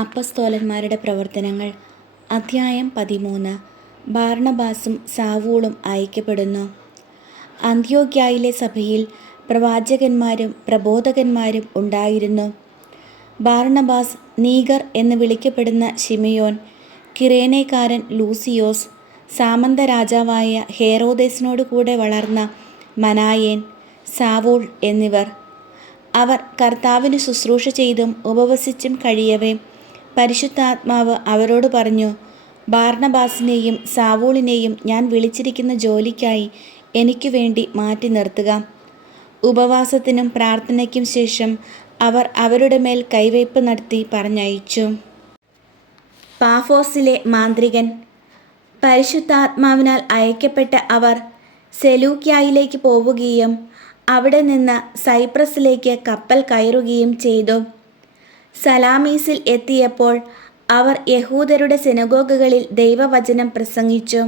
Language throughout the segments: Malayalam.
അപ്പസ്തോലന്മാരുടെ പ്രവർത്തനങ്ങൾ. അധ്യായം പതിമൂന്ന്. ബാർണബാസും സാവൂളും അയക്കപ്പെടുന്നു. അന്ത്യോഗ്യായിലെ സഭയിൽ പ്രവാചകന്മാരും പ്രബോധകന്മാരും ഉണ്ടായിരുന്നു. ബാർണബാസ് നീഗർ എന്ന് വിളിക്കപ്പെടുന്ന ഷിമിയോൻ കിറേനേക്കാരൻ ലൂസിയോസ് സാമന്ത രാജാവായ ഹേറോദേസിനോട് കൂടെ വളർന്ന മനായേൻ സാവൂൾ എന്നിവർ. അവർ കർത്താവിന് ശുശ്രൂഷ ചെയ്തും ഉപവസിച്ചും കഴിയവേ പരിശുദ്ധാത്മാവ് അവരോട് പറഞ്ഞു ബാർണബാസിനെയും സാവൂളിനെയും ഞാൻ വിളിച്ചിരിക്കുന്ന ജോലിക്കായി എനിക്ക് വേണ്ടി മാറ്റി നിർത്തുക. ഉപവാസത്തിനും പ്രാർത്ഥനയ്ക്കും ശേഷം അവർ അവരുടെ മേൽ കൈവയ്പ് നടത്തി പറഞ്ഞയച്ചു. പാഫോസിലെ മാന്ത്രികൻ പരിശുദ്ധാത്മാവിനാൽ അയക്കപ്പെട്ട അവർ സെലൂക്യായിലേക്ക് പോവുകയും അവിടെ നിന്ന് സൈപ്രസിലേക്ക് കപ്പൽ കയറുകയും ചെയ്തു. സലാമീസിൽ എത്തിയപ്പോൾ അവർ യഹൂദരുടെ സെനഗോഗുകളിൽ ദൈവവചനം പ്രസംഗിച്ചു.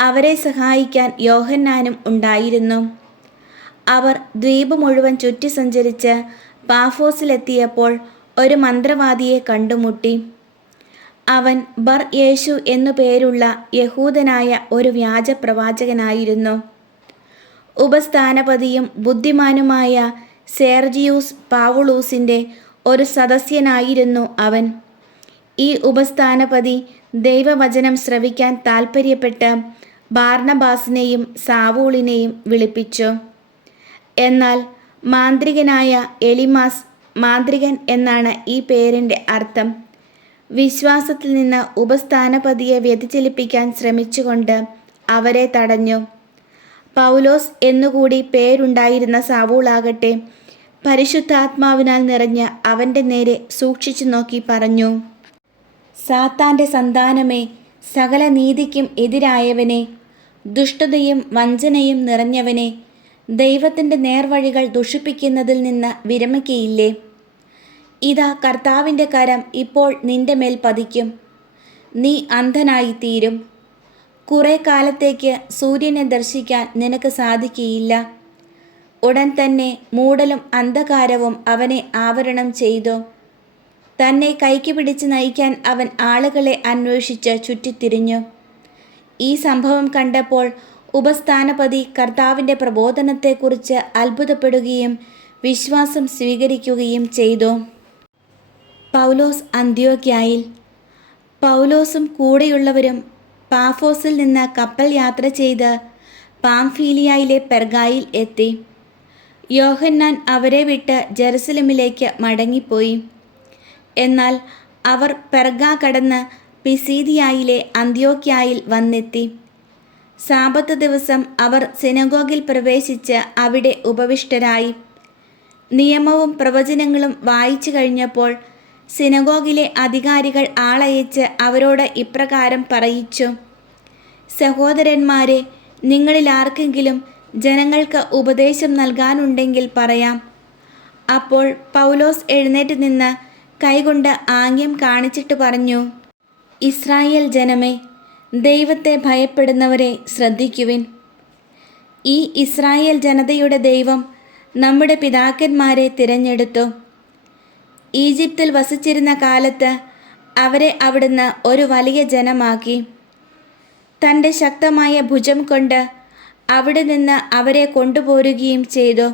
അവരെ സഹായിക്കാൻ യോഹന്നാനും ഉണ്ടായിരുന്നു. അവർ ദ്വീപ് മുഴുവൻ ചുറ്റി സഞ്ചരിച്ച് പാഫോസിലെത്തിയപ്പോൾ ഒരു മന്ത്രവാദിയെ കണ്ടുമുട്ടി. അവൻ ബർ യേശു എന്നു പേരുള്ള യഹൂദനായ ഒരു വ്യാജ പ്രവാചകനായിരുന്നു ഉപസ്ഥാനപതിയും ബുദ്ധിമാനുമായ സേർജിയൂസ് പാവുളൂസിന്റെ ഒരു സദസ്യനായിരുന്നു അവൻ. ഈ ഉപസ്ഥാനപതി ദൈവവചനം ശ്രവിക്കാൻ താൽപ്പര്യപ്പെട്ട് ബാർണബാസിനെയും സാവൂളിനെയും വിളിപ്പിച്ചു. എന്നാൽ മാന്ത്രികനായ എലിമാസ് മാന്ത്രികൻ എന്നാണ് ഈ പേരിന്റെ അർത്ഥം വിശ്വാസത്തിൽ നിന്ന് ഉപസ്ഥാനപതിയെ വ്യതിചലിപ്പിക്കാൻ ശ്രമിച്ചുകൊണ്ട് അവരെ തടഞ്ഞു. പൗലോസ് എന്നുകൂടി പേരുണ്ടായിരുന്ന സാവൂളാകട്ടെ പരിശുദ്ധാത്മാവിനാൽ നിറഞ്ഞ് അവന്റെ നേരെ സൂക്ഷിച്ചു നോക്കി പറഞ്ഞു സാത്താന്റെ സന്താനമേ സകല നീതിക്കും എതിരായവനെ ദുഷ്ടതയും വഞ്ചനയും നിറഞ്ഞവനെ ദൈവത്തിന്റെ നേർവഴികൾ ദുഷിപ്പിക്കുന്നതിൽ നിന്ന് വിരമിക്കയില്ലേ? ഇതാ കർത്താവിന്റെ കരം ഇപ്പോൾ നിന്റെ മേൽ പതിക്കും. നീ അന്ധനായിത്തീരും. കുറേ കാലത്തേക്ക് സൂര്യനെ ദർശിക്കാൻ നിനക്ക് സാധിക്കുകയില്ല ഉടൻ തന്നെ മൂടലും അന്ധകാരവും അവനെ ആവരണം ചെയ്തു. തന്നെ കൈക്ക് പിടിച്ച് നയിക്കാൻ അവൻ ആളുകളെ അന്വേഷിച്ച് ചുറ്റിത്തിരിഞ്ഞു. ഈ സംഭവം കണ്ടപ്പോൾ ഉപസ്ഥാനപതി കർത്താവിന്റെ പ്രബോധനത്തെക്കുറിച്ച് അത്ഭുതപ്പെടുകയും വിശ്വാസം സ്വീകരിക്കുകയും ചെയ്തു. പൗലോസ് അന്ത്യോക്യായിൽ പൗലോസും കൂടെയുള്ളവരും പാഫോസിൽ നിന്ന് കപ്പൽ യാത്ര ചെയ്ത് പാംഫീലിയയിലെ പെർഗായിൽ എത്തി. യോഹന്നാൻ അവരെ വിട്ട് ജെറുസലമിലേക്ക് മടങ്ങിപ്പോയി. എന്നാൽ അവർ പെർഗ കടന്ന് പിസീദിയായിലെ അന്ത്യോക്യായിൽ വന്നെത്തി. സാപത്ത് ദിവസം അവർ സിനഗോഗിൽ പ്രവേശിച്ച് അവിടെ ഉപവിഷ്ടരായി. നിയമവും പ്രവചനങ്ങളും വായിച്ചു കഴിഞ്ഞപ്പോൾ സിനഗോഗിലെ അധികാരികൾ ആളയച്ച് അവരോട് ഇപ്രകാരം പറയിച്ചു. സഹോദരന്മാരെ നിങ്ങളിൽ ആർക്കെങ്കിലും ജനങ്ങൾക്ക് ഉപദേശം നൽകാനുണ്ടെങ്കിൽ പറയാം. അപ്പോൾ പൗലോസ് എഴുന്നേറ്റ് നിന്ന് കൈകൊണ്ട് ആംഗ്യം കാണിച്ചിട്ട് പറഞ്ഞു ഇസ്രായേൽ ജനമേ ദൈവത്തെ ഭയപ്പെടുന്നവരെ ശ്രദ്ധിക്കുവിൻ. ഈ ഇസ്രായേൽ ജനതയുടെ ദൈവം നമ്മുടെ പിതാക്കന്മാരെ തിരഞ്ഞെടുത്തു. ഈജിപ്തിൽ വസിച്ചിരുന്ന കാലത്ത് അവരെ അവിടുന്ന് ഒരു വലിയ ജനമാക്കി. തന്റെ ശക്തമായ ഭുജം കൊണ്ട് അവിടെ നിന്ന് അവരെ കൊണ്ടുപോരുകയും ചെയ്തു.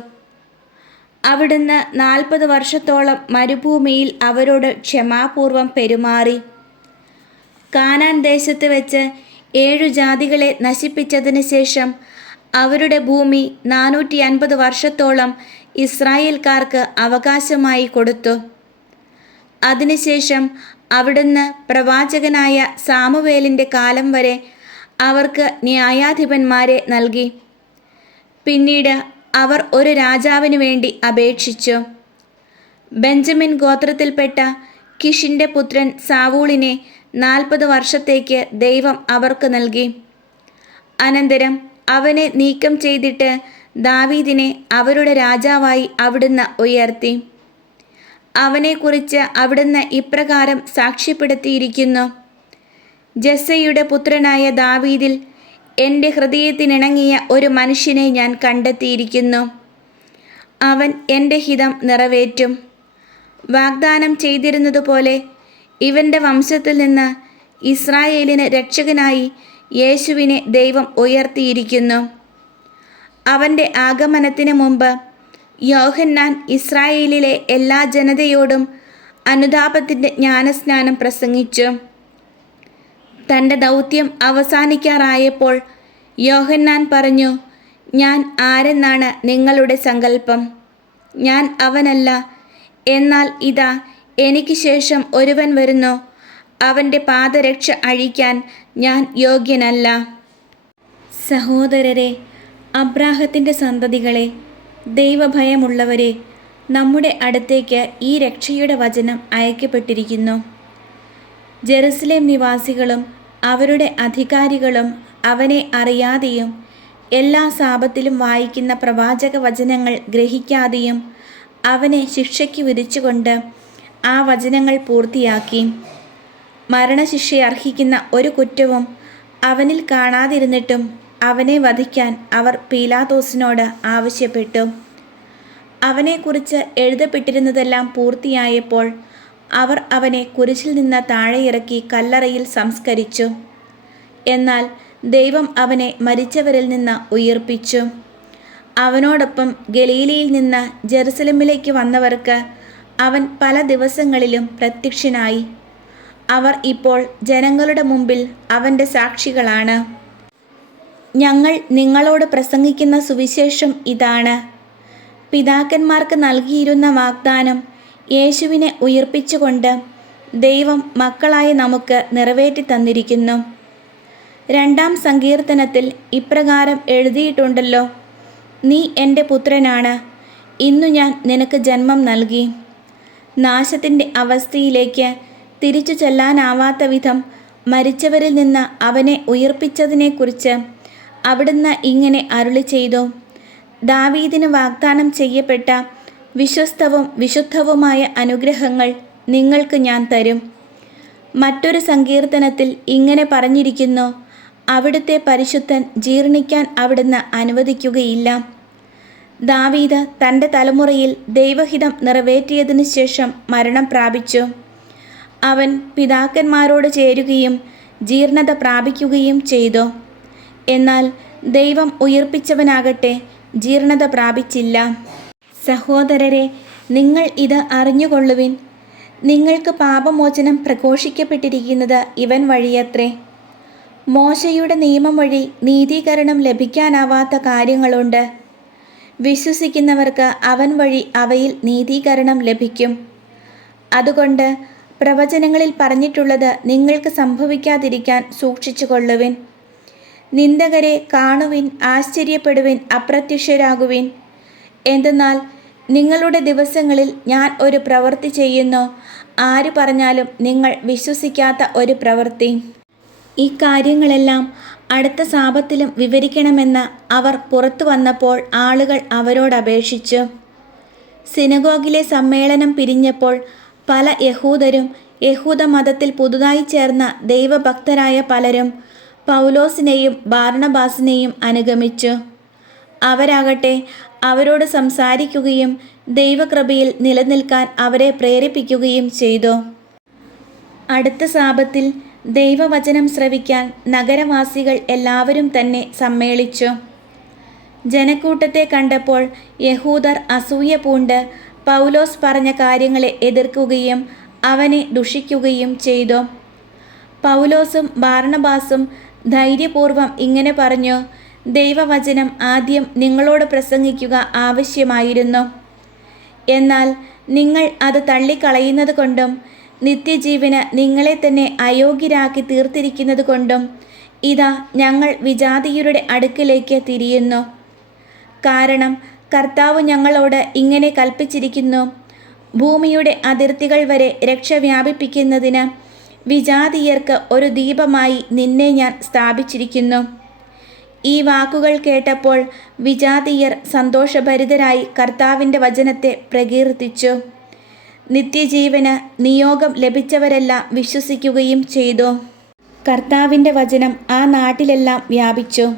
അവിടുന്ന് നാൽപ്പത് വർഷത്തോളം മരുഭൂമിയിൽ അവരോട് ക്ഷമാപൂർവം പെരുമാറി. കാനാൻ ദേശത്ത് വെച്ച് ഏഴു ജാതികളെ നശിപ്പിച്ചതിന് ശേഷം അവരുടെ ഭൂമി നാനൂറ്റി അൻപത് വർഷത്തോളം ഇസ്രായേൽക്കാർക്ക് അവകാശമായി കൊടുത്തു. അതിനുശേഷം അവിടുന്ന് പ്രവാചകനായ സാമുവേലിന്റെ കാലം വരെ അവർക്ക് ന്യായാധിപന്മാരെ നൽകി. പിന്നീട് അവർ ഒരു രാജാവിന് വേണ്ടി അപേക്ഷിച്ചു. ബെഞ്ചമിൻ ഗോത്രത്തിൽപ്പെട്ട കിഷിന്റെ പുത്രൻ സാവൂളിനെ നാൽപ്പത് വർഷത്തേക്ക് ദൈവം അവർക്ക് നൽകി. അനന്തരം അവനെ നീക്കം ചെയ്തിട്ട് ദാവീദിനെ അവരുടെ രാജാവായി അവിടുന്ന് ഉയർത്തി. അവനെക്കുറിച്ച് അവിടുന്ന് ഇപ്രകാരം സാക്ഷ്യപ്പെടുത്തിയിരിക്കുന്നു. ജസ്സയുടെ പുത്രനായ ദാവീദിൽ എന്റെ ഹൃദയത്തിനിണങ്ങിയ ഒരു മനുഷ്യനെ ഞാൻ കണ്ടെത്തിയിരിക്കുന്നു. അവൻ എന്റെ ഹിതം നിറവേറ്റും. വാഗ്ദാനം ചെയ്തിരുന്നതുപോലെ ഇവന്റെ വംശത്തിൽ നിന്ന് ഇസ്രായേലിന് രക്ഷകനായി യേശുവിനെ ദൈവം ഉയർത്തിയിരിക്കുന്നു. അവന്റെ ആഗമനത്തിന് മുമ്പ് യോഹന്നാൻ ഇസ്രായേലിലെ എല്ലാ ജനതയോടും അനുതാപത്തിന്റെ ജ്ഞാനസ്നാനം പ്രസംഗിച്ചു. തന്റെ ദൗത്യം അവസാനിക്കാറായപ്പോൾ യോഹന്നാൻ പറഞ്ഞു ഞാൻ ആരെന്നാണ് നിങ്ങളുടെ സങ്കല്പം? ഞാൻ അവനല്ല. എന്നാൽ ഇതാ എനിക്ക് ശേഷം ഒരുവൻ വരുന്നു. അവന്റെ പാദരക്ഷ അഴിക്കാൻ ഞാൻ യോഗ്യനല്ല. സഹോദരരെ അബ്രാഹത്തിന്റെ സന്തതികളെ ദൈവഭയമുള്ളവരെ നമ്മുടെ അടുത്തേക്ക് ഈ രക്ഷയുടെ വചനം അയക്കപ്പെട്ടിരിക്കുന്നു. ജെറുസലേം നിവാസികളും അവരുടെ അധികാരികളും അവനെ അറിയാതെയും എല്ലാ സാപത്തിലും വായിക്കുന്ന പ്രവാചക വചനങ്ങൾ ഗ്രഹിക്കാതെയും അവനെ ശിക്ഷയ്ക്ക് വിധിച്ചുകൊണ്ട് ആ വചനങ്ങൾ പൂർത്തിയാക്കി. മരണശിക്ഷ അർഹിക്കുന്ന ഒരു കുറ്റവും അവനിൽ കാണാതിരുന്നിട്ടും അവനെ വധിക്കാൻ അവർ പീലാതോസിനോട് ആവശ്യപ്പെട്ടു. അവനെക്കുറിച്ച് എഴുതപ്പെട്ടിരുന്നതെല്ലാം പൂർത്തിയായപ്പോൾ അവർ അവനെ കുരിശിൽ നിന്ന് താഴെ ഇറക്കി കല്ലറയിൽ സംസ്കരിച്ചു. എന്നാൽ ദൈവം അവനെ മരിച്ചവരിൽ നിന്ന് ഉയർപ്പിച്ചു. അവനോടൊപ്പം ഗലീലയിൽ നിന്ന് ജെറുസലമിലേക്ക് വന്നവർക്ക് അവൻ പല ദിവസങ്ങളിലും പ്രത്യക്ഷനായി. അവർ ഇപ്പോൾ ജനങ്ങളുടെ മുമ്പിൽ അവന്റെ സാക്ഷികളാണ്. ഞങ്ങൾ നിങ്ങളോട് പ്രസംഗിക്കുന്ന സുവിശേഷം ഇതാണ്. പിതാക്കന്മാർക്ക് നൽകിയിരുന്ന വാഗ്ദാനം യേശുവിനെ ഉയർപ്പിച്ചുകൊണ്ട് ദൈവം മക്കളായി നമുക്ക് നിറവേറ്റി തന്നിരിക്കുന്നു. രണ്ടാം സങ്കീർത്തനത്തിൽ ഇപ്രകാരം എഴുതിയിട്ടുണ്ടല്ലോ നീ എന്റെ പുത്രനാണ് ഇന്നു ഞാൻ നിനക്ക് ജന്മം നൽകി. നാശത്തിന്റെ അവസ്ഥയിലേക്ക് തിരിച്ചു ചെല്ലാനാവാത്ത വിധം മരിച്ചവരിൽ നിന്ന് അവനെ ഉയർപ്പിച്ചതിനെക്കുറിച്ച് അവിടുന്ന് ഇങ്ങനെ അരുളി ചെയ്തു ദാവീദിന് വാഗ്ദാനം ചെയ്യപ്പെട്ട വിശ്വസ്തവും വിശുദ്ധവുമായ അനുഗ്രഹങ്ങൾ നിങ്ങൾക്ക് ഞാൻ തരും. മറ്റൊരു സങ്കീർത്തനത്തിൽ ഇങ്ങനെ പറഞ്ഞിരിക്കുന്നു അവിടുത്തെ പരിശുദ്ധൻ ജീർണിക്കാൻ അവിടുന്ന് അനുവദിക്കുകയില്ല. ദാവീദ് തന്റെ തലമുറയിൽ ദൈവഹിതം നിറവേറ്റിയതിനു ശേഷം മരണം പ്രാപിച്ചു. അവൻ പിതാക്കന്മാരോട് ചേരുകയും ജീർണത പ്രാപിക്കുകയും ചെയ്തു. എന്നാൽ ദൈവം ഉയർപ്പിച്ചവനാകട്ടെ ജീർണത പ്രാപിച്ചില്ല. സഹോദരരെ നിങ്ങൾ ഇത് അറിഞ്ഞുകൊള്ളുവിൻ. നിങ്ങൾക്ക് പാപമോചനം പ്രഘോഷിക്കപ്പെട്ടിരിക്കുന്നത് ഇവൻ വഴിയത്രേ. മോശയുടെ നിയമം വഴി നീതീകരണം ലഭിക്കാനാവാത്ത കാര്യങ്ങളുണ്ട്. വിശ്വസിക്കുന്നവർക്ക് അവൻ വഴി അവയിൽ നീതീകരണം ലഭിക്കും. അതുകൊണ്ട് പ്രവചനങ്ങളിൽ പറഞ്ഞിട്ടുള്ളത് നിങ്ങൾക്ക് സംഭവിക്കാതിരിക്കാൻ സൂക്ഷിച്ചു കൊള്ളുവിൻ നിന്ദകരെ കാണുവിൻ ആശ്ചര്യപ്പെടുവിൻ അപ്രത്യക്ഷരാകുവിൻ. എന്തെന്നാൽ നിങ്ങളുടെ ദിവസങ്ങളിൽ ഞാൻ ഒരു പ്രവൃത്തി ചെയ്യുന്നു. ആര് പറഞ്ഞാലും നിങ്ങൾ വിശ്വസിക്കാത്ത ഒരു പ്രവൃത്തി. ഈ കാര്യങ്ങളെല്ലാം അടുത്ത സാപത്തിലും വിവരിക്കണമെന്ന് അവർ പുറത്തു വന്നപ്പോൾ ആളുകൾ അവരോട് അപേക്ഷിച്ചു. സിനഗോഗിലെ സമ്മേളനം പിരിഞ്ഞപ്പോൾ പല യഹൂദരും യഹൂദ മതത്തിൽ പുതുതായി ചേർന്ന ദൈവഭക്തരായ പലരും പൗലോസിനെയും ബാർണബാസിനെയും അനുഗമിച്ചു. അവരാകട്ടെ അവരോട് സംസാരിക്കുകയും ദൈവകൃപയിൽ നിലനിൽക്കാൻ അവരെ പ്രേരിപ്പിക്കുകയും ചെയ്തു. അടുത്ത സാപത്തിൽ ദൈവവചനം ശ്രവിക്കാൻ നഗരവാസികൾ എല്ലാവരും തന്നെ സമ്മേളിച്ചു. ജനക്കൂട്ടത്തെ കണ്ടപ്പോൾ യഹൂദർ അസൂയ പൂണ്ട് പൗലോസ് പറഞ്ഞ കാര്യങ്ങളെ എതിർക്കുകയും അവനെ ദുഷിക്കുകയും ചെയ്തു. പൗലോസും ബാർണബാസും ധൈര്യപൂർവം ഇങ്ങനെ പറഞ്ഞു ദൈവവചനം ആദ്യം നിങ്ങളോട് പ്രസംഗിക്കുക ആവശ്യമായിരുന്നു. എന്നാൽ നിങ്ങൾ അത് തള്ളിക്കളയുന്നത് കൊണ്ടും നിത്യജീവന് നിങ്ങളെ തന്നെ അയോഗ്യരാക്കി തീർത്തിരിക്കുന്നത് കൊണ്ടും ഇതാ ഞങ്ങൾ വിജാതിയുടെ അടുക്കിലേക്ക് തിരിയുന്നു. കാരണം കർത്താവ് ഞങ്ങളോട് ഇങ്ങനെ കൽപ്പിച്ചിരിക്കുന്നു ഭൂമിയുടെ അതിർത്തികൾ വരെ രക്ഷ വ്യാപിപ്പിക്കുന്നതിന് വിജാതീയർക്ക് ഒരു ദീപമായി നിന്നെ ഞാൻ സ്ഥാപിച്ചിരിക്കുന്നു. ഈ വാക്കുകൾ കേട്ടപ്പോൾ വിജാതീയർ സന്തോഷഭരിതരായി കർത്താവിന്റെ വചനത്തെ പ്രകീർത്തിച്ചു. നിത്യജീവന് നിയോഗം ലഭിച്ചവരെല്ലാം വിശ്വസിക്കുകയും ചെയ്തു. കർത്താവിന്റെ വചനം ആ നാട്ടിലെല്ലാം വ്യാപിച്ചു.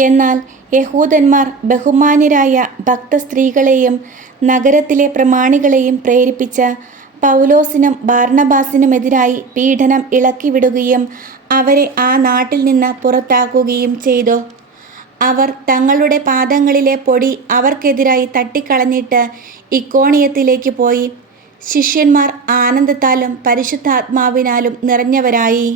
എന്നാൽ യഹൂദന്മാർ ബഹുമാന്യരായ ഭക്ത സ്ത്രീകളെയും നഗരത്തിലെ പ്രമാണികളെയും പ്രേരിപ്പിച്ച് പൗലോസിനും ബാർണബാസിനുമെതിരായി പീഡനം ഇളക്കിവിടുകയും അവരെ ആ നാട്ടിൽ നിന്ന് പുറത്താക്കുകയും ചെയ്തു. അവർ തങ്ങളുടെ പാദങ്ങളിലെ പൊടി അവർക്കെതിരായി തട്ടിക്കളഞ്ഞിട്ട് ഇക്കോണിയത്തിലേക്ക് പോയി. ശിഷ്യന്മാർ ആനന്ദത്താലും പരിശുദ്ധാത്മാവിനാലും നിറഞ്ഞവരായി.